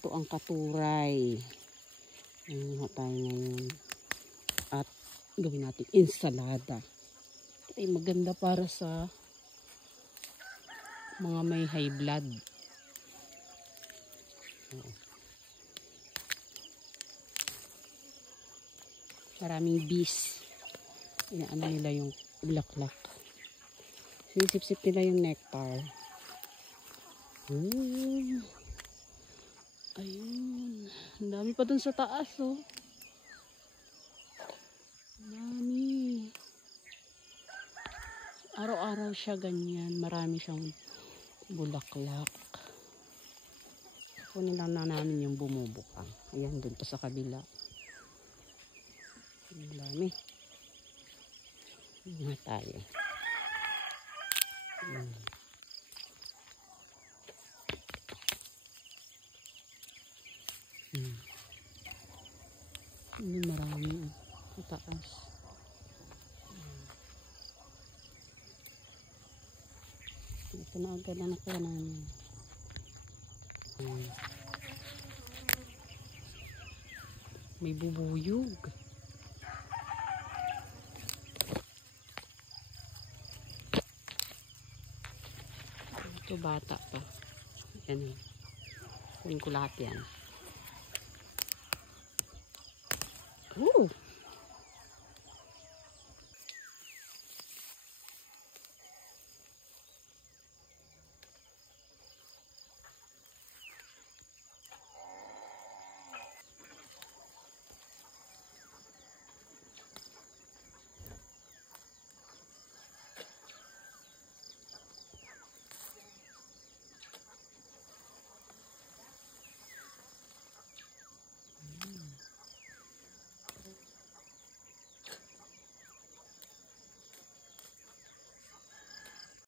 Ito ang katuray. Nanguha tayo ngayon. At gawin natin ensalada. Ito ay maganda para sa mga may high blood. Maraming bees. Inaano nila yung bulaklak. Sinisip-sip nila yung nectar. Ayun. Ang dami pa dun sa taas, oh. Ang dami. Araw-araw siya ganyan. Marami siyang bulaklak. Kunin lang na namin yung bumubukang. Ayan, dun pa sa kabila. Ang dami. Nga tayo. Ini marami sa taas. Ito na agad na nakuha namin. May bubuyog. Ito bata pa. Yan. Kunin ko lahat yan.